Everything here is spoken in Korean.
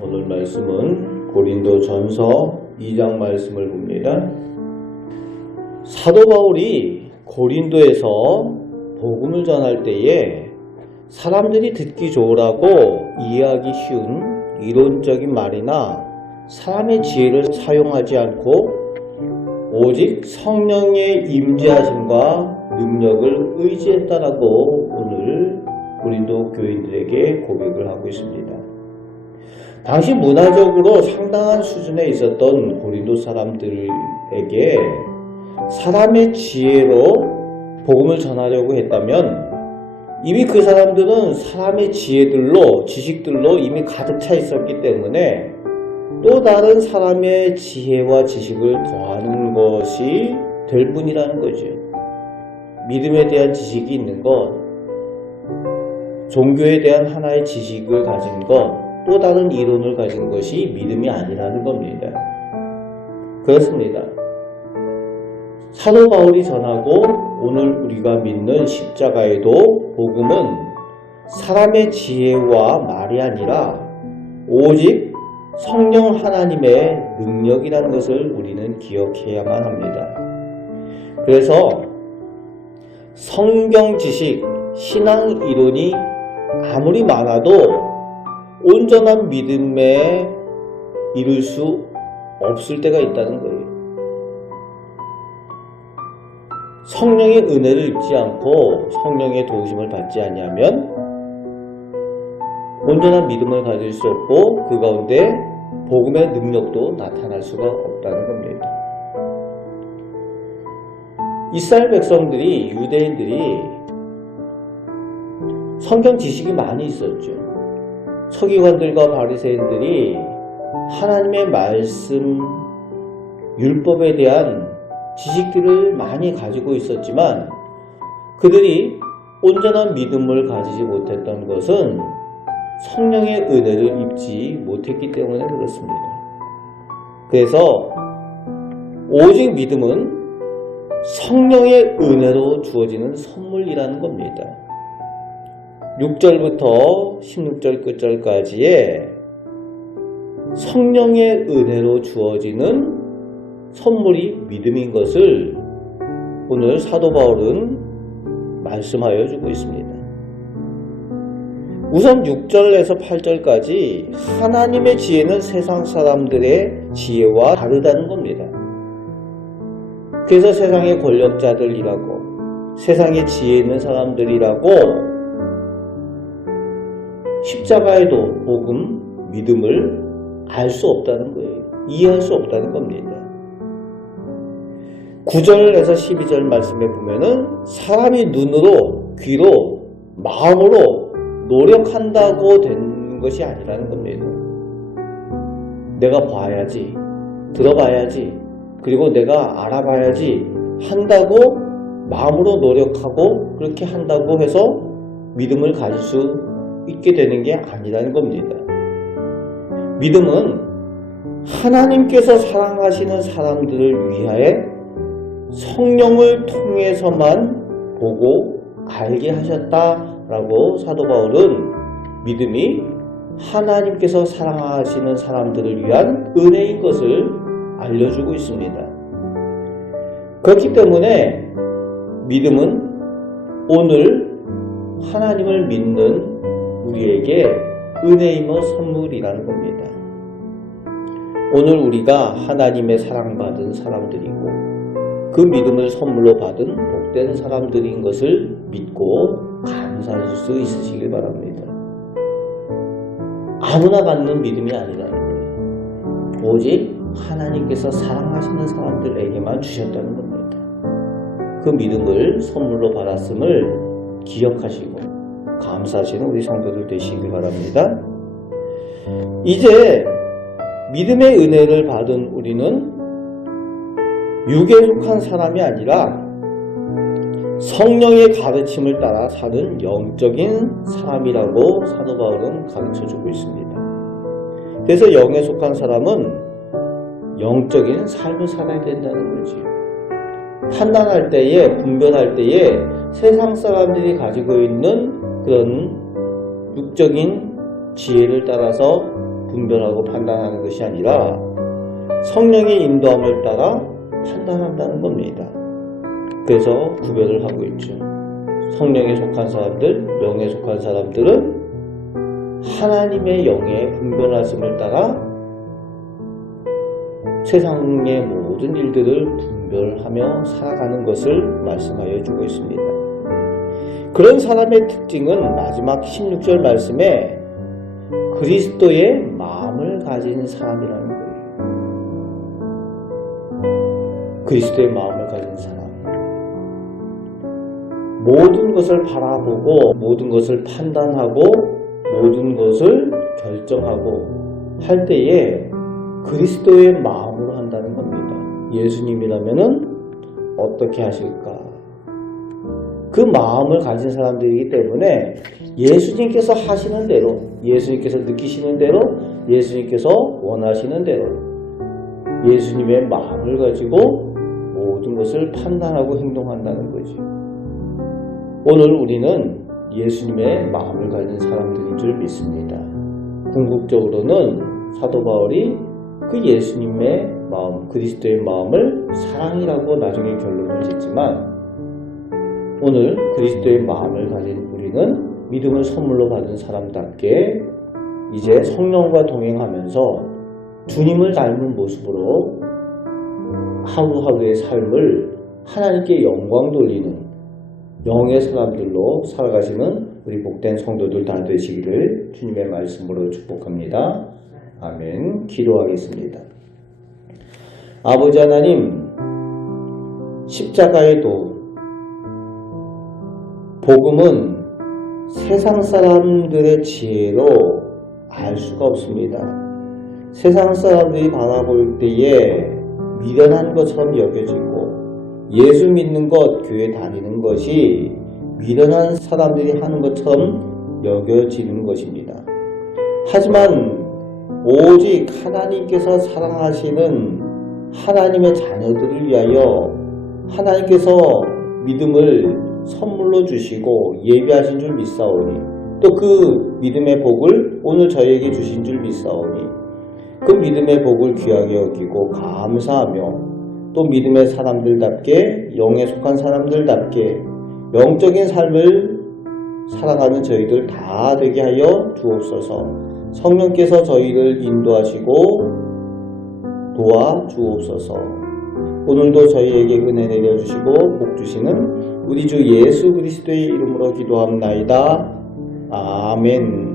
오늘 말씀은 고린도전서 2장 말씀을 봅니다. 사도 바울이 고린도에서 복음을 전할 때에 사람들이 듣기 좋으라고 이해하기 쉬운 이론적인 말이나 사람의 지혜를 사용하지 않고 오직 성령의 임재하심과 능력을 의지했다라고 오늘 고린도 교인들에게 고백을 하고 있습니다. 당시 문화적으로 상당한 수준에 있었던 고린도 사람들에게 사람의 지혜로 복음을 전하려고 했다면 이미 그 사람들은 사람의 지혜들로, 지식들로 이미 가득 차 있었기 때문에 또 다른 사람의 지혜와 지식을 더하는 것이 될 뿐이라는 거죠. 믿음에 대한 지식이 있는 것, 종교에 대한 하나의 지식을 가진 것, 또 다른 이론을 가진 것이 믿음이 아니라는 겁니다. 그렇습니다. 사도 바울이 전하고 오늘 우리가 믿는 십자가에도 복음은 사람의 지혜와 말이 아니라 오직 성령 하나님의 능력이라는 것을 우리는 기억해야만 합니다. 그래서 성경 지식, 신앙 이론이 아무리 많아도 온전한 믿음에 이룰 수 없을 때가 있다는 거예요. 성령의 은혜를 입지 않고 성령의 도우심을 받지 아니하면 온전한 믿음을 가질 수 없고 그 가운데 복음의 능력도 나타날 수가 없다는 겁니다. 이스라엘 백성들이, 유대인들이 성경 지식이 많이 있었죠. 서기관들과 바리새인들이 하나님의 말씀, 율법에 대한 지식들을 많이 가지고 있었지만 그들이 온전한 믿음을 가지지 못했던 것은 성령의 은혜를 입지 못했기 때문에 그렇습니다. 그래서 오직 믿음은 성령의 은혜로 주어지는 선물이라는 겁니다. 6절부터 16절 끝절까지의 성령의 은혜로 주어지는 선물이 믿음인 것을 오늘 사도 바울은 말씀하여 주고 있습니다. 우선 6절에서 8절까지 하나님의 지혜는 세상 사람들의 지혜와 다르다는 겁니다. 그래서 세상의 권력자들이라고, 세상의 지혜 있는 사람들이라고 십자가에도 복음, 믿음을 알 수 없다는 거예요. 이해할 수 없다는 겁니다. 9절에서 12절 말씀에 보면은 사람이 눈으로, 귀로, 마음으로 노력한다고 되는 것이 아니라는 겁니다. 내가 봐야지, 들어봐야지, 그리고 내가 알아봐야지 한다고 마음으로 노력하고 그렇게 한다고 해서 믿음을 가질 수 있게 되는 게 아니라는 겁니다. 믿음은 하나님께서 사랑하시는 사람들을 위하여 성령을 통해서만 보고 알게 하셨다라고 사도 바울은 믿음이 하나님께서 사랑하시는 사람들을 위한 은혜인 것을 알려주고 있습니다. 그렇기 때문에 믿음은 오늘 하나님을 믿는 우리에게 은혜이며 선물이라는 겁니다. 오늘 우리가 하나님의 사랑받은 사람들이고 그 믿음을 선물로 받은 복된 사람들인 것을 믿고 감사하실 수 있으시길 바랍니다. 아무나 받는 믿음이 아니라는 거예요. 오직 하나님께서 사랑하시는 사람들에게만 주셨다는 겁니다. 그 믿음을 선물로 받았음을 기억하시고 감사하시는 우리 성도들 되시길 바랍니다. 이제 믿음의 은혜를 받은 우리는 육에 속한 사람이 아니라 성령의 가르침을 따라 사는 영적인 사람이라고 사도 바울은 가르쳐주고 있습니다. 그래서 영에 속한 사람은 영적인 삶을 살아야 된다는 거지. 판단할 때에, 분별할 때에 세상 사람들이 가지고 있는 그런 육적인 지혜를 따라서 분별하고 판단하는 것이 아니라 성령의 인도함을 따라 판단한다는 겁니다. 그래서 구별을 하고 있죠. 성령에 속한 사람들, 영에 속한 사람들은 하나님의 영의 분별하심을 따라 세상의 모든 일들을 분별하며 살아가는 것을 말씀하여 주고 있습니다. 그런 사람의 특징은 마지막 16절 말씀에 그리스도의 마음을 가진 사람이라는 거예요. 그리스도의 마음을 가진 사람. 모든 것을 바라보고 모든 것을 판단하고 모든 것을 결정하고 할 때에 그리스도의 마음으로 한다는 겁니다. 예수님이라면은 어떻게 하실까? 그 마음을 가진 사람들이기 때문에 예수님께서 하시는 대로, 예수님께서 느끼시는 대로, 예수님께서 원하시는 대로 예수님의 마음을 가지고 모든 것을 판단하고 행동한다는 거지. 오늘 우리는 예수님의 마음을 가진 사람들인 줄 믿습니다. 궁극적으로는 사도 바울이 그 예수님의 마음, 그리스도의 마음을 사랑이라고 나중에 결론을 짓지만 오늘 그리스도의 마음을 가진 우리는 믿음을 선물로 받은 사람답게 이제 성령과 동행하면서 주님을 닮은 모습으로 하루하루의 삶을 하나님께 영광 돌리는 영의 사람들로 살아가시는 우리 복된 성도들 다 되시기를 주님의 말씀으로 축복합니다. 아멘. 기도하겠습니다. 아버지 하나님, 십자가의 도, 복음은 세상 사람들의 지혜로 알 수가 없습니다. 세상 사람들이 바라볼 때에 미련한 것처럼 여겨지고 예수 믿는 것, 교회 다니는 것이 미련한 사람들이 하는 것처럼 여겨지는 것입니다. 하지만 오직 하나님께서 사랑하시는 하나님의 자녀들을 위하여 하나님께서 믿음을 선물로 주시고 예비하신 줄 믿사오니 또 그 믿음의 복을 오늘 저희에게 주신 줄 믿사오니 그 믿음의 복을 귀하게 여기고 감사하며 또 믿음의 사람들답게 영에 속한 사람들답게 영적인 삶을 살아가는 저희들 다 되게 하여 주옵소서. 성령께서 저희를 인도하시고 도와주옵소서. 오늘도 저희에게 은혜 내려주시고 복 주시는 우리 주 예수 그리스도의 이름으로 기도합나이다. 아멘.